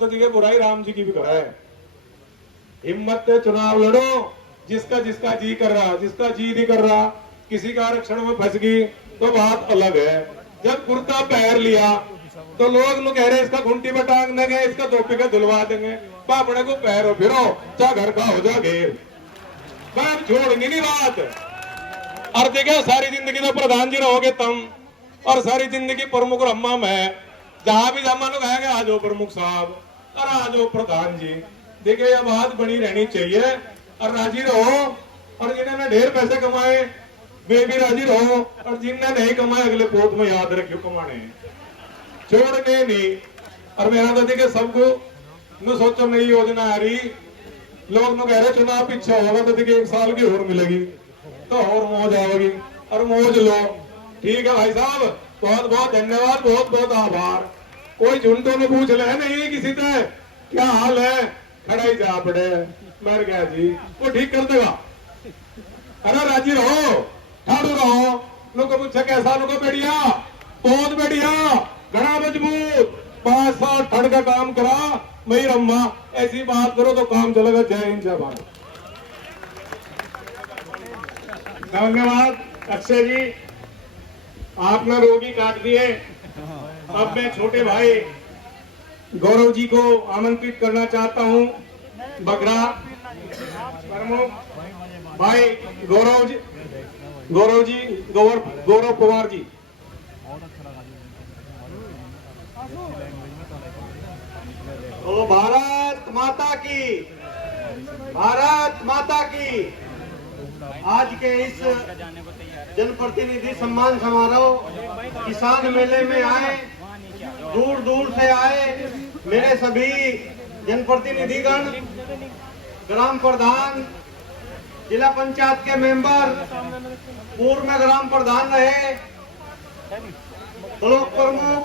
तो दिखे बुराई राम जी की भी करे। हिम्मत से चुनाव लड़ो, जिसका जिसका जी कर रहा, जिसका जी नहीं कर रहा, किसी का आरक्षण में फंस गई तो बात अलग है। जब कुर्ता पहन लिया तो लोग कह रहे इसका घुंटी में टांग देंगे, इसका धोपी का धुलवा देंगे, पापड़े को पैरो फिरो, चाहे घर का हो जा घेर, बात छोड़नी नहीं बात। और देखिए सारी जिंदगी तो प्रधान जी रहोगे तुम, और सारी जिंदगी प्रमुख रम्मा में, जहां भी जमा लोग आएंगे आ जाओ प्रमुख साहब और आ जाओ प्रधान जी। देखिए यह बात बनी रहनी चाहिए और राजी रहो, और जिन्होंने ढेर पैसे कमाए वे भी राजी रहो, और जिनने नहीं कमाए अगले पोत में याद रखियो कमाने छोड़ने नहीं। और मेरा तो देखिए सबको न सोचो नई योजना आ रही, लोग न कह रहे चुनाव पीछे होगा तो देखिए 1 साल की और मिलेगी तो और मौज आएगी, और मौज लो। ठीक है भाई साहब, बहुत बहुत धन्यवाद, बहुत बहुत आभार। कोई झुंडों में पूछ ले नहीं किसी से क्या हाल है, खड़ा ही जा पड़े मर गया जी, वो ठीक कर देगा। अरे राजी रहो, ठाड़ू रहो, लोग पूछे कैसा, लोग बढ़िया, बहुत बढ़िया, घना मजबूत, 5 साल ठंड का काम करा मई रम्मा, ऐसी बात करो तो काम चलेगा। जय हिंद जय भारत। धन्यवाद अक्षय जी, आपने रोगी काट दिए। अब मैं छोटे भाई गौरव जी को आमंत्रित करना चाहता हूं। बगरा प्रमुख भाई गौरव जी, गौरव पवार जी। तो भारत माता की, भारत माता की। आज के इस जनप्रतिनिधि सम्मान समारोह किसान मेले में आए, दूर दूर से आए मेरे सभी जनप्रतिनिधिगण, ग्राम प्रधान, जिला पंचायत के मेंबर, पूर्व में ग्राम प्रधान रहे, ब्लॉक प्रमुख,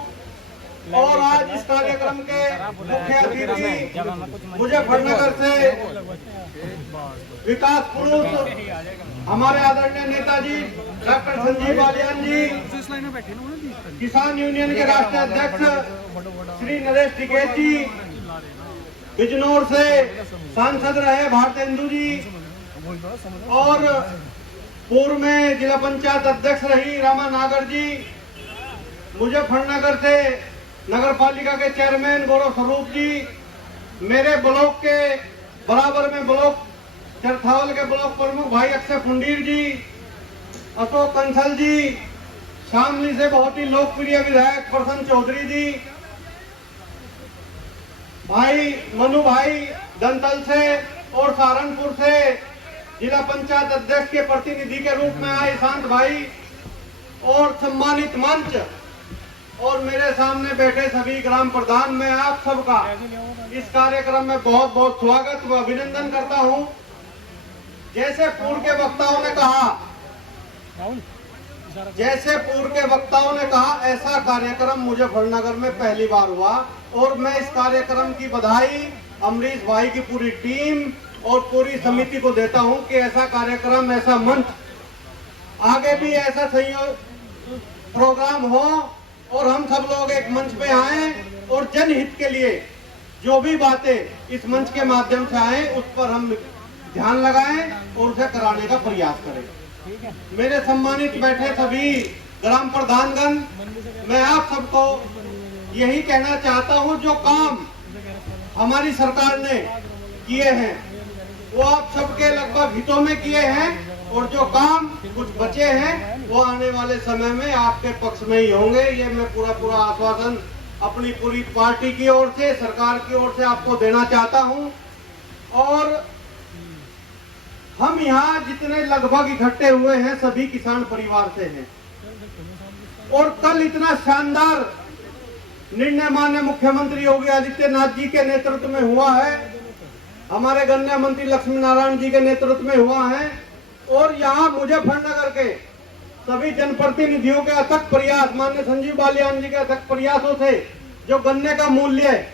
और आज इस कार्यक्रम के मुख्य अतिथि मुजफ्फरनगर से विकास पुरुष हमारे आदरणीय नेताजी डॉक्टर संजीव बालियान जी, किसान यूनियन के राष्ट्रीय अध्यक्ष श्री नरेश टिकैत जी, बिजनौर से सांसद रहे भारतेंदु जी, और पूर्व में जिला पंचायत अध्यक्ष रही रामा नागर जी, मुजफ्फरनगर से नगर पालिका के चेयरमैन गौरव स्वरूप जी, मेरे ब्लॉक के बराबर में ब्लॉक चरथावल के ब्लॉक प्रमुख भाई अक्षय फुंडीर जी, अशोक कंसल जी, शामली से बहुत ही लोकप्रिय विधायक प्रसन्न चौधरी जी, भाई मनु भाई दंतल से और सहारनपुर से जिला पंचायत अध्यक्ष के प्रतिनिधि के रूप में आए शांत भाई, और सम्मानित मंच और मेरे सामने बैठे सभी ग्राम प्रधान, मैं आप सबका इस कार्यक्रम में बहुत बहुत स्वागत व अभिनंदन करता हूं। जैसे पूर्व के वक्ताओं ने कहा, ऐसा कार्यक्रम मुजफ्फरनगर में पहली बार हुआ, और मैं इस कार्यक्रम की बधाई अमरीश भाई की पूरी टीम और पूरी समिति को देता हूं कि ऐसा कार्यक्रम, ऐसा मंच, आगे भी ऐसा संयोग प्रोग्राम हो और हम सब लोग एक मंच पे आए और जनहित के लिए जो भी बातें इस मंच के माध्यम से आए उस पर हम ध्यान लगाएं और उसे कराने का प्रयास करें। मेरे सम्मानित बैठे सभी ग्राम प्रधानगण, मैं आप सबको यही कहना चाहता हूं, जो काम हमारी सरकार ने किए हैं वो आप सबके लगभग हितों में किए हैं, और जो काम कुछ बचे हैं वो आने वाले समय में आपके पक्ष में ही होंगे। ये मैं पूरा आश्वासन अपनी पूरी पार्टी की ओर से, सरकार की ओर से आपको देना चाहता हूं। और हम यहाँ जितने लगभग इकट्ठे हुए हैं सभी किसान परिवार से हैं, और कल इतना शानदार निर्णय माननीय मुख्यमंत्री योगी आदित्यनाथ जी के नेतृत्व में हुआ है, हमारे गन्ना मंत्री लक्ष्मी नारायण जी के नेतृत्व में हुआ है, और यहाँ मुजफ्फरनगर के सभी जनप्रतिनिधियों के अथक प्रयास, माननीय संजीव बालियान जी के अथक प्रयासों से जो गन्ने का मूल्य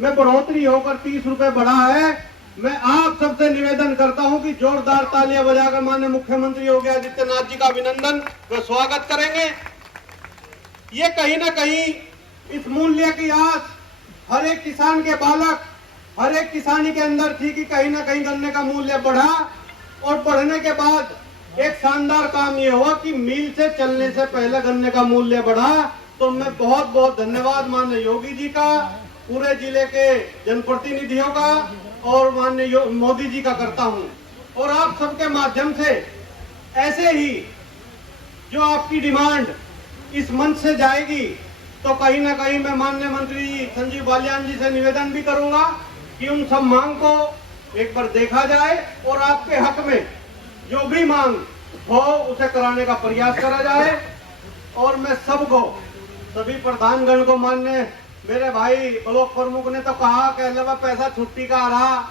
में बढ़ोतरी होकर 30 रुपए बढ़ा है, मैं आप सबसे निवेदन करता हूं कि जोरदार तालियां बजाकर माननीय मुख्यमंत्री योगी आदित्यनाथ जी का अभिनंदन व स्वागत करेंगे। ये कहीं ना कहीं इस मूल्य की आस हर एक किसान के बालक, हर एक किसानी के अंदर थी कि कहीं ना कहीं गन्ने का मूल्य बढ़ा, और बढ़ने के बाद एक शानदार काम ये हुआ कि मिल से चलने से पहले गन्ने का मूल्य बढ़ा। तो मैं बहुत बहुत धन्यवाद माननीय योगी जी का, पूरे जिले के जनप्रतिनिधियों का और माननीय मोदी जी का करता हूं। और आप सबके माध्यम से ऐसे ही जो आपकी डिमांड इस मंच से जाएगी, तो कहीं ना कहीं मैं माननीय मंत्री संजीव बालियान जी से निवेदन भी करूंगा कि उन सब मांग को एक बार देखा जाए और आपके हक में जो भी मांग हो उसे कराने का प्रयास करा जाए। और मैं सबको, सभी प्रधानगण को, माननीय मेरे भाई ब्लॉक प्रमुख ने तो कहा कि अल्लाह पैसा छुट्टी का आ रहा,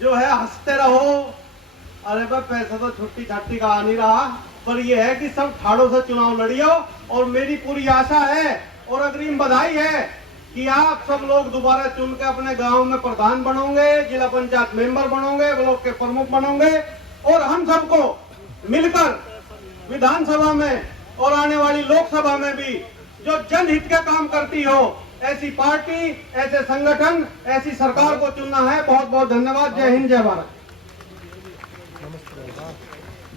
जो है हंसते रहो। अरे भाई पैसा तो छुट्टी छाट्टी का आ नहीं रहा, पर यह है कि सब ठाड़ों से चुनाव लड़ियो। और मेरी पूरी आशा है और अग्रिम बधाई है कि आप सब लोग दोबारा चुन के अपने गांव में प्रधान बनोगे, जिला पंचायत मेंबर बनोगे, ब्लॉक के प्रमुख बनोगे, और हम सबको मिलकर विधानसभा में और आने वाली लोकसभा में भी जो जनहित का काम करती हो, ऐसी पार्टी, ऐसे संगठन, ऐसी सरकार को चुनना है। बहुत बहुत धन्यवाद। जय हिंद, जय भारत।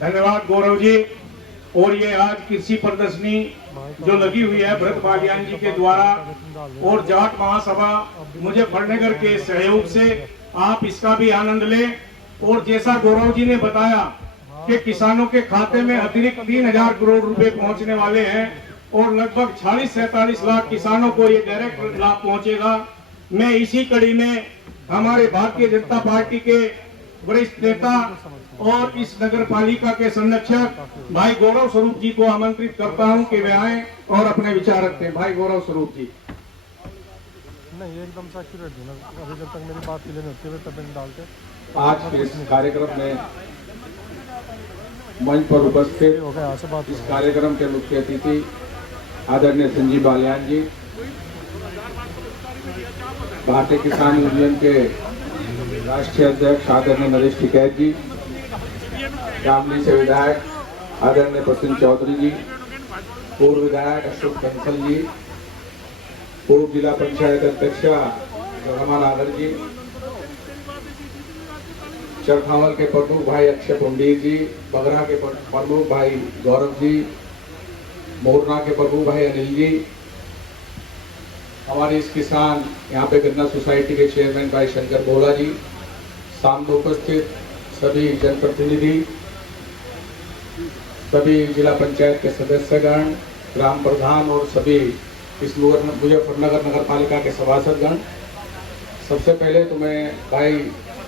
धन्यवाद गौरव जी। और ये आज कृषि प्रदर्शनी जो लगी हुई है भरत बालियान जी के द्वारा और जाट महासभा मुजफ्फरनगर के सहयोग से, आप इसका भी आनंद लें। और जैसा गौरव जी ने बताया कि किसानों के खाते में अतिरिक्त 3000 करोड़ रुपए पहुंचने वाले हैं और लगभग 46-47 लाख किसानों को ये डायरेक्ट लाभ पहुंचेगा। मैं इसी कड़ी में हमारे भारतीय जनता पार्टी के वरिष्ठ नेता और इस नगर पालिका के संरक्षक भाई गौरव स्वरूप जी को आमंत्रित करता हूं कि वे आए और अपने विचार रखते हैं। भाई गौरव स्वरूप जी। नहीं, एकदम से एक्यूरेट है ना, अभी जब तक मेरी बात क्लियर नहीं होती है तब इन डालते। आज के इस कार्यक्रम में मंच पर उपस्थित हो गया, यहाँ से बात इस कार्यक्रम के मुख्य अतिथि आदरणीय संजीव बालियान जी, भारतीय किसान यूनियन के राष्ट्रीय अध्यक्ष आदरणीय नरेश टिकैत जी, शामली से विधायक आदरणीय प्रसन्न चौधरी जी, पूर्व विधायक अशोक कंसल जी, पूर्व जिला पंचायत अध्यक्ष रमा नागर जी, चरखावल के प्रमुख भाई अक्षय पंडित जी, बगरा के प्रमुख भाई गौरव जी, मोरना के प्रमुख भाई अनिल जी, हमारे इस किसान यहाँ पे गन्ना सोसाइटी के चेयरमैन भाई शंकर बोला जी, सामने उपस्थित सभी जनप्रतिनिधि, सभी जिला पंचायत के सदस्यगण, ग्राम प्रधान और सभी इस मुजफ्फरनगर नगर पालिका के सभासदगण, सबसे पहले तो मैं भाई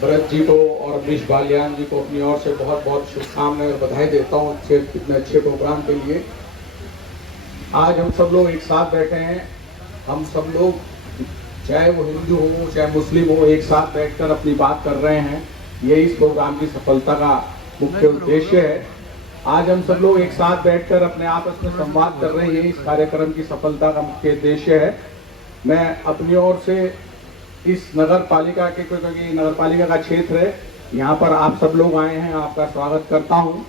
भरत जी को और अमरीश बालियान जी को अपनी ओर से बहुत बहुत शुभकामनाएं और बधाई देता हूँ इतने अच्छे प्रोग्राम के लिए। आज हम सब लोग एक साथ बैठे हैं, हम सब लोग चाहे वो हिंदू हो चाहे मुस्लिम हो, एक साथ बैठकर अपनी बात कर रहे हैं। यही इस प्रोग्राम की सफलता का मुख्य उद्देश्य है। आज हम सब लोग एक साथ बैठकर अपने आपस में संवाद कर रहे हैं, इस कार्यक्रम की सफलता का मुख्य उद्देश्य है। मैं अपनी ओर से इस नगर पालिका के, क्योंकि नगर पालिका का क्षेत्र है, यहाँ पर आप सब लोग आए हैं, आपका स्वागत करता हूँ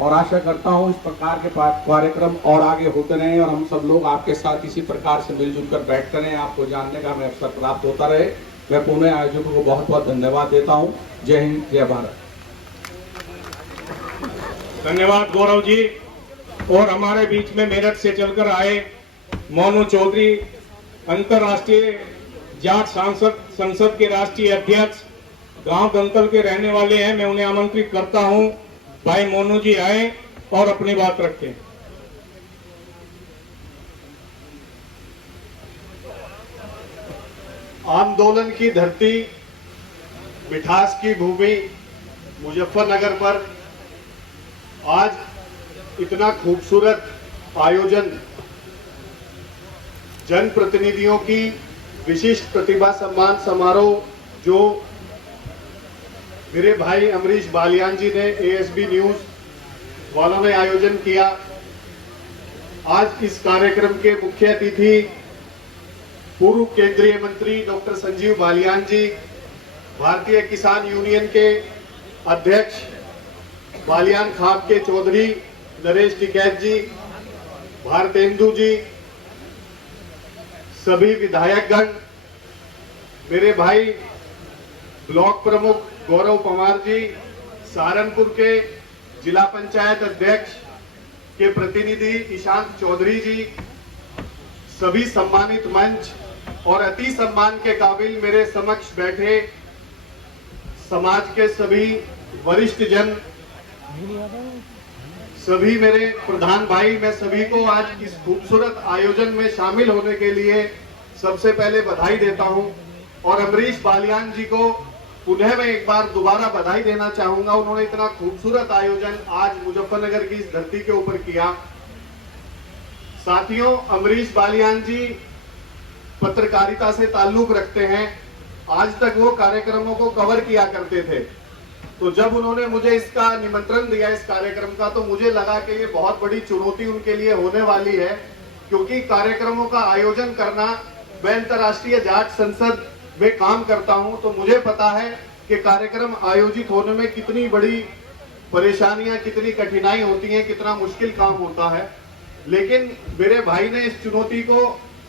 और आशा करता हूँ इस प्रकार के कार्यक्रम और आगे होते रहें और हम सब लोग आपके साथ इसी प्रकार से मिलजुल कर बैठते रहें, आपको जानने का हमें अवसर प्राप्त होता रहे। मैं पुनः आयोजकों को बहुत बहुत धन्यवाद देता हूँ। जय हिंद, जय भारत। धन्यवाद गौरव जी। और हमारे बीच में मेरठ से चलकर आए मोनू चौधरी, अंतर्राष्ट्रीय जाट संसद के राष्ट्रीय अध्यक्ष, गांव दंतल के रहने वाले हैं। मैं उन्हें आमंत्रित करता हूं, भाई मोनू जी आए और अपनी बात रखें। आंदोलन की धरती, मिठास की भूमि मुजफ्फरनगर पर आज इतना खूबसूरत आयोजन, जनप्रतिनिधियों की विशिष्ट प्रतिभा सम्मान समारोह जो मेरे भाई अमरीश बालियान जी ने एएसबी न्यूज वालों ने आयोजन किया। आज इस कार्यक्रम के मुख्य अतिथि पूर्व केंद्रीय मंत्री डॉक्टर संजीव बालियान जी, भारतीय किसान यूनियन के अध्यक्ष बालियान खाप के चौधरी नरेश टिकैत जी, भारतेंदु जी, सभी विधायकगण मेरे भाई ब्लॉक प्रमुख गौरव पवार जी, सहारनपुर के जिला पंचायत अध्यक्ष के प्रतिनिधि ईशांत चौधरी जी, सभी सम्मानित मंच और अति सम्मान के काबिल मेरे समक्ष बैठे समाज के सभी वरिष्ठ जन, सभी मेरे प्रधान भाई, मैं सभी को आज इस खूबसूरत आयोजन में शामिल होने के लिए सबसे पहले बधाई देता हूं और अमरीश बालियान जी को पुनः मैं एक बार दोबारा बधाई देना चाहूंगा। उन्होंने इतना खूबसूरत आयोजन आज मुजफ्फरनगर की इस धरती के ऊपर किया। साथियों, अमरीश बालियान जी पत्रकारिता से ताल्लुक रखते हैं। आज तक वो कार्यक्रमों को कवर किया करते थे, तो जब उन्होंने मुझे इसका निमंत्रण दिया इस कार्यक्रम का, तो मुझे लगा कि ये बहुत बड़ी चुनौती उनके लिए होने वाली है, क्योंकि कार्यक्रमों का आयोजन करना, मैं अंतर्राष्ट्रीय जाट संसद में काम करता हूं, तो मुझे पता है कि कार्यक्रम आयोजित होने में कितनी बड़ी परेशानियां, कितनी कठिनाई होती हैं, कितना मुश्किल काम होता है। लेकिन मेरे भाई ने इस चुनौती को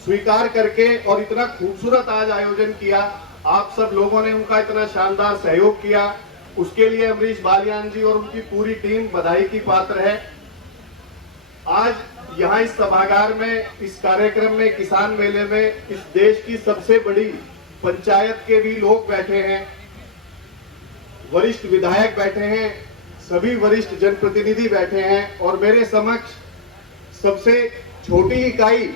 स्वीकार करके और इतना खूबसूरत आज आयोजन किया। आप सब लोगों ने उनका इतना शानदार सहयोग किया, उसके लिए अमरीश बालियान जी और उनकी पूरी टीम बधाई की पात्र है। आज यहाँ इस सभागार में, इस कार्यक्रम में, किसान मेले में इस देश की सबसे बड़ी पंचायत के भी लोग बैठे हैं, वरिष्ठ विधायक बैठे हैं, सभी वरिष्ठ जनप्रतिनिधि बैठे हैं और मेरे समक्ष सबसे छोटी इकाई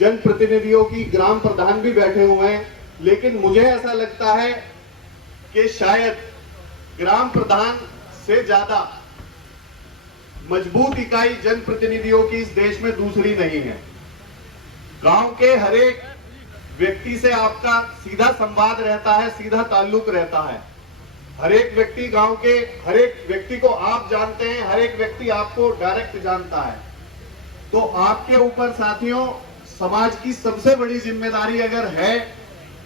जनप्रतिनिधियों की ग्राम प्रधान भी बैठे हुए हैं। लेकिन मुझे ऐसा लगता है कि शायद ग्राम प्रधान से ज्यादा मजबूत इकाई जनप्रतिनिधियों की इस देश में दूसरी नहीं है। गांव के हर एक व्यक्ति से आपका सीधा संवाद रहता है, सीधा ताल्लुक रहता है। हर एक व्यक्ति, गांव के हर एक व्यक्ति को आप जानते हैं, हर एक व्यक्ति आपको डायरेक्ट जानता है। तो आपके ऊपर साथियों समाज की सबसे बड़ी जिम्मेदारी अगर है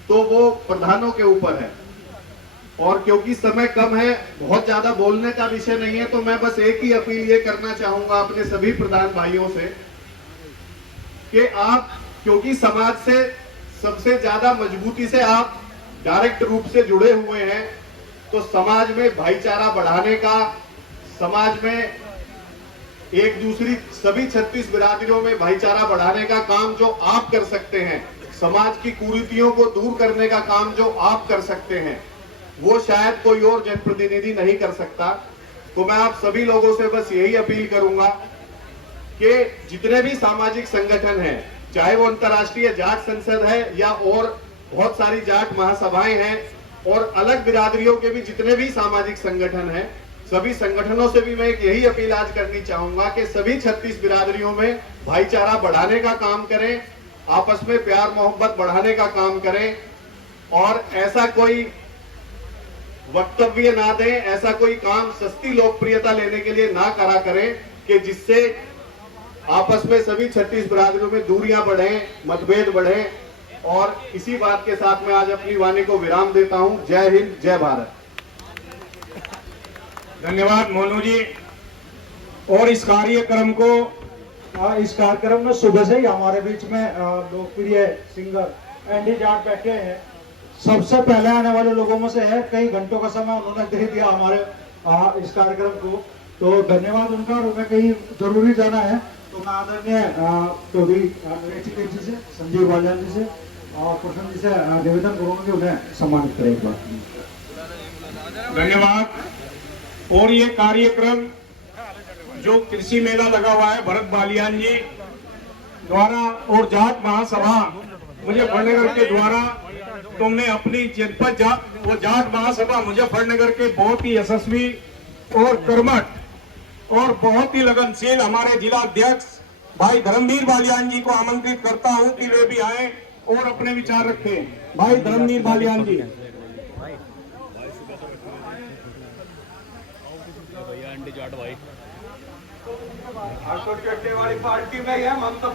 तो वो प्रधानों के ऊपर है। और क्योंकि समय कम है, बहुत ज्यादा बोलने का विषय नहीं है, तो मैं बस एक ही अपील ये करना चाहूंगा अपने सभी प्रधान भाइयों से कि आप, क्योंकि समाज से सबसे ज्यादा मजबूती से आप डायरेक्ट रूप से जुड़े हुए हैं, तो समाज में भाईचारा बढ़ाने का, समाज में एक दूसरी सभी 36 बिरादरियों में भाईचारा बढ़ाने का काम जो आप कर सकते हैं, समाज की कुरीतियों को दूर करने का काम जो आप कर सकते हैं, वो शायद कोई और जनप्रतिनिधि नहीं कर सकता। तो मैं आप सभी लोगों से बस यही अपील करूंगा कि जितने भी सामाजिक संगठन हैं, चाहे वो अंतर्राष्ट्रीय जाट संसद है या और बहुत सारी जाट महासभाएं हैं, और अलग बिरादरियों के भी जितने भी सामाजिक संगठन हैं, सभी संगठनों से भी मैं एक यही अपील आज करनी चाहूंगा कि सभी 36 बिरादरियों में भाईचारा बढ़ाने का काम करें, आपस में प्यार मोहब्बत बढ़ाने का काम करें, और ऐसा कोई वक्तव्य ना दें, ऐसा कोई काम सस्ती लोकप्रियता लेने के लिए ना करा करें कि जिससे आपस में सभी 36 बिरादरियों में दूरियां बढ़ें, मतभेद बढ़े। और इसी बात के साथ मैं आज अपनी वाणी को विराम देता हूं। जय हिंद, जय भारत। धन्यवाद मोनू जी। और इस कार्यक्रम में सुबह से ही हमारे बीच में लोकप्रिय सिंगर एंडी जाट बैठे हैं। सबसे पहले आने वाले लोगों में से है, कई घंटों का समय उन्होंने दे दिया हमारे इस कार्यक्रम को, तो धन्यवाद उनका। और उन्हें कहीं जरूरी जाना है, तो मैं आदरणीय चौधरी जी से, संजीव बालियान जी से और प्रसन्न जी से निवेदन करूंगा कि उन्हें सम्मानित करें एक बार। धन्यवाद। और ये कार्यक्रम जो कृषि मेला लगा हुआ है भरत बालियान जी द्वारा और जाट महासभा मुजफ्फरनगर के द्वारा, तो मैं अपनी जनपद जाट महासभा मुजफ्फरनगर के बहुत ही यशस्वी और कर्मठ और बहुत ही लगनशील हमारे जिला अध्यक्ष भाई धर्मवीर बालियान जी को आमंत्रित करता हूं कि वे भी आए और अपने विचार रखें। भाई धर्मवीर बालियान जी। पार्टी में हम तो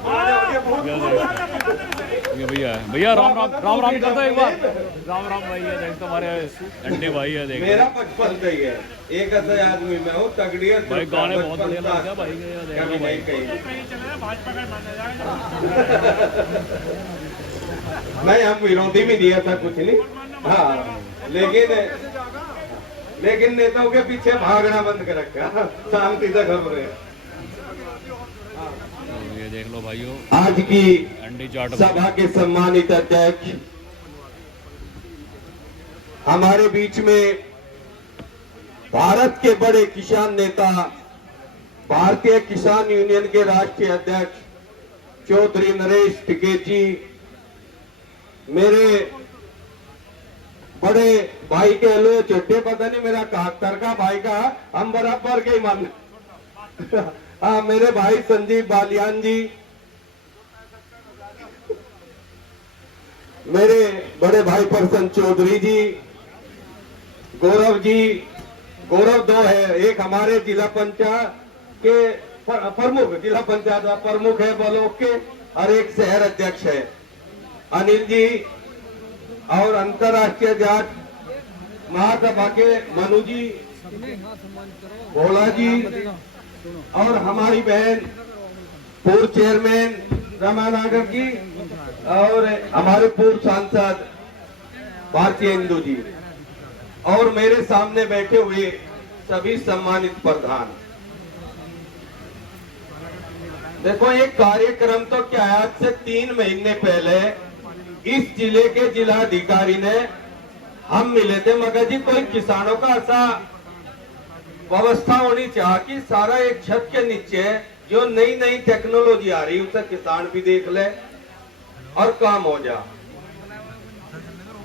भैया राम राम राम राम करता है एक बार। राम राम भाई है, देख तुम्हारे अंडे भाई है, देख मेरा 55 का ही है, एक ऐसा आदमी में हूँ तगड़ी है। भाई गाने बहुत बढ़िया लगते हैं भाई के, देखो भाई नहीं, हम विरोधी भी दिया था कुछ नहीं। हाँ, लेकिन नेताओं के पीछे भागना बंद कर रखा, शांति से खबरें। तो ये देख लो भाइयों, आज की अंडी चाट सभा के सम्मानित अध्यक्ष हमारे बीच में भारत के बड़े किसान नेता, भारतीय किसान यूनियन के राष्ट्रीय अध्यक्ष चौधरी नरेश टिकैत जी, मेरे बड़े भाई के लो छोटे, पता नहीं मेरा 71 का भाई का, हम बराबर के ही मान। हाँ, मेरे भाई संजीव बालियान जी, मेरे बड़े भाई प्रसन्न चौधरी जी, गौरव जी, गौरव दो है, एक हमारे जिला पंचायत के प्रमुख, जिला पंचायत प्रमुख है ब्लॉक के, और एक शहर अध्यक्ष है अनिल जी, और अंतरराष्ट्रीय जाट महासभा के मनु जी, भोला जी, और हमारी बहन पूर्व चेयरमैन रमानागर जी, और हमारे पूर्व सांसद भारतीय हिंदू जी, और मेरे सामने बैठे हुए सभी सम्मानित प्रधान। देखो, एक कार्यक्रम तो क्या है, आज से 3 महीने पहले इस जिले के जिलाधिकारी ने हम मिले थे, मगर जी कोई किसानों का ऐसा व्यवस्था होनी चाहिए कि सारा एक छत के नीचे जो नई नई टेक्नोलॉजी आ रही है उसे किसान भी देख ले और काम हो जा।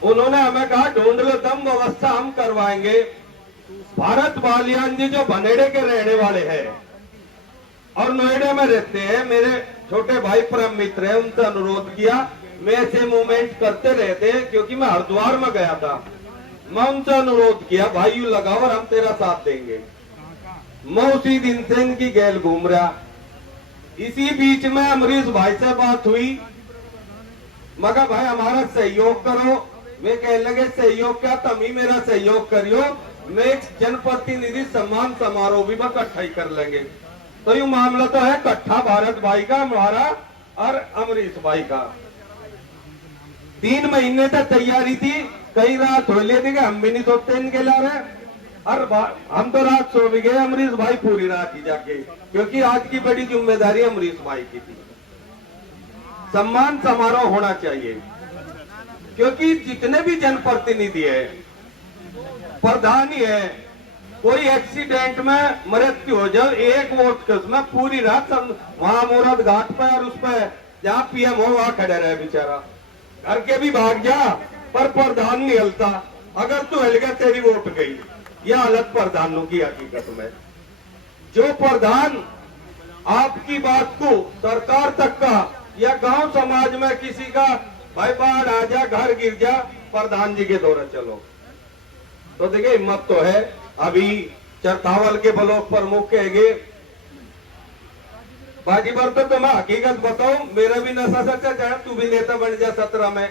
उन्होंने हमें कहा ढूंढ लो दम, व्यवस्था हम करवाएंगे। भारत बालियान जी जो बनेड़े के रहने वाले हैं और नोएडा में रहते हैं, मेरे छोटे भाई परम मित्र है, उनसे अनुरोध किया, मैं ऐसे मूवमेंट करते रहते हैं क्योंकि मैं हरिद्वार में गया था, मैं उनसे अनुरोध किया भाई यू लगाओ और हम तेरा साथ देंगे। मैं उसी दिन से इनकी गैल घूम रहा। इसी बीच में अमरीश भाई से बात हुई, मगर भाई हमारा सहयोग करो। वे कहने लगे सहयोग क्या, तुम ही मेरा सहयोग करियो, मैं एक जनप्रतिनिधि सम्मान समारोह भी इकट्ठा ही कर लेंगे। तो ये मामला तो है इकट्ठा भारत भाई का, हमारा और अमरीश भाई का। 3 महीने तक तैयारी थी, कई रात हो लेते कि हम भी नहीं सोते इनके ला रहे, और हम तो रात सो भी गए, अमरीश भाई पूरी रात ही जाके, क्योंकि आज की बड़ी जिम्मेदारी अमरीश भाई की थी। सम्मान समारोह होना चाहिए, क्योंकि जितने भी जनप्रतिनिधि है, प्रधान ही है, कोई एक्सीडेंट में मृत्यु हो जाए, एक वोट के उसमें पूरी रात वहां मुराद घाट पर और उस पर जहाँ पीएम हो वहां खड़े रहे बेचारा, घर के भी भाग जा, पर प्रधान नहीं हलता। अगर तू हिल गया तेरी वोट गई। यह हालत प्रधानों की हकीकत में। जो प्रधान आपकी बात को सरकार तक का या गांव समाज में किसी का भाई बाढ़ आ जा, घर गिर जा, प्रधान जी के दौरे चलो, तो देखिए हिम्मत तो है। अभी चरतावल के ब्लॉक प्रमुख कहेंगे बाजी पर, तो मैं हकीकत बताऊं, मेरा भी नशा सच्चा चाहे तू भी नेता बन जा 17 में,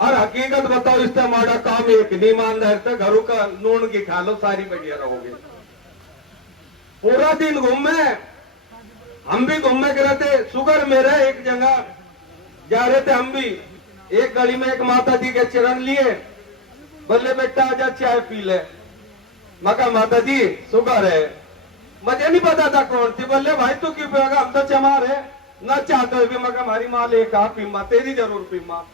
और हकीकत बताओ इससे हमारा काम एक नहीं मान रहे, घरों का नून की खा लो सारी बढ़िया रहोगे। पूरा दिन घूमे, हम भी घूमने के रहते, शुगर मेरा एक जगह जा रहे थे हम भी, एक गली में एक माता जी के चरण लिए, बोले बेटा आजा चाय पी ले। मैं कहा माता जी शुगर है, मुझे नहीं पता था कौन थी। बोले भाई तू क्यों पिएगा, हम तो चमार है न चाहते हुए भी। मैं कहा हमारी माँ ले कहा पीमा, तेरी जरूर पीमा,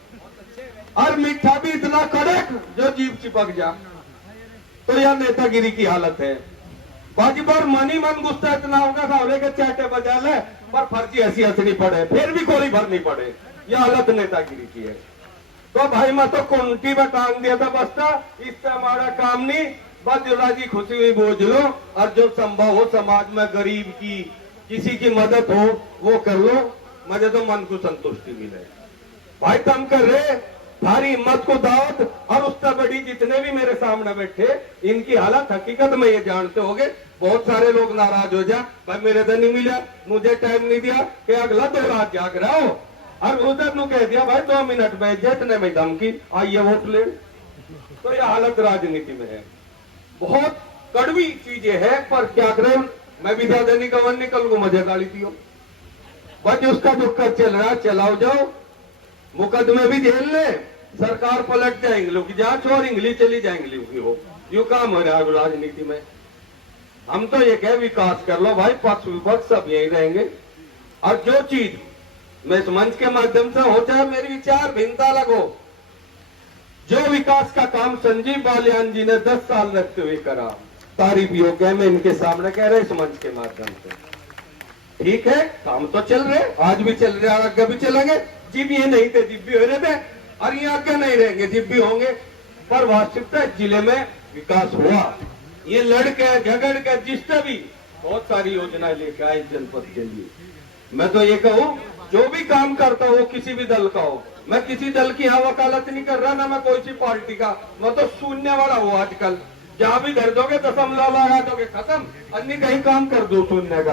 और मीठा भी इतना कड़क जो जीभ चिपक जा। तो यह नेतागिरी की हालत है। बाकी पर मनी मन गुस्सा इतना होगा सावले के चाटे बजा ले, पर फर्जी ऐसी हंसनी पड़े, फिर भी कोई भरनी पड़े, यह हालत नेतागिरी की है। तो भाई मैं तो कुंटी में टांग दिया था बस्ता, इससे हमारा काम नहीं, बस जुला जी खुशी हुई बोझ लो, और जो संभव हो समाज में गरीब की किसी की मदद हो वो कर लो, मुझे तो मन को संतुष्टि मिले। भाई कम कर रहे, थारी हिम्मत को दावत, और उससे बड़ी जितने भी मेरे सामने बैठे इनकी हालत हकीकत में ये जानते होगे। बहुत सारे लोग नाराज हो जा, भाई मेरे तो नहीं मिला, मुझे टाइम नहीं दिया, कि अगला 2 रात जाग रहा हो, और उधर नु कह दिया भाई 2 मिनट में जितने में धमकी आइए वोट ले। तो ये हालत राजनीति में है, बहुत कड़वी चीजें है, पर क्या करें, मैं भी ज्यादा निकल गो, मुझे गाली पियो, बस उसका जो कर चल रहा चलाओ जाओ। मुकदमे भी झेल ले, सरकार पलट जाएंगे, लोग की जांच और इंग्लिश चली जाएंगी हो, यो काम हो रहा है राजनीति में। हम तो ये कह विकास कर लो भाई, पक्ष विपक्ष सब यही रहेंगे। और जो चीज मैं इस मंच के माध्यम से हो, चाहे मेरी विचार भिन्नता अलग हो, जो विकास का काम संजीव बालियान जी ने 10 साल रखते हुए करा, तारीफ योग्य है। मैं इनके सामने कह रहा इस मंच के माध्यम से। ठीक है, काम तो चल रहे, आज भी चल रहे, आगे भी चलेंगे। जिब ये नहीं थे जिब भी हो रहे थे, और ये आगे नहीं रहेंगे, जिब भी होंगे। पर वास्तविकता जिले में विकास हुआ, ये लड़के झगड़ के जिसने भी बहुत सारी योजनाएं लेके आए जनपद के लिए। मैं तो ये कहूँ, जो भी काम करता हो वो किसी भी दल का हो, मैं किसी दल की यहाँ वकालत नहीं कर रहा, ना मैं कोई सी पार्टी का, मैं तो शून्य वाला हूँ। आजकल जहाँ भी धर दोगे दशमलव लगा दोगे, खत्म, अन्य कहीं काम कर दो शून्य का।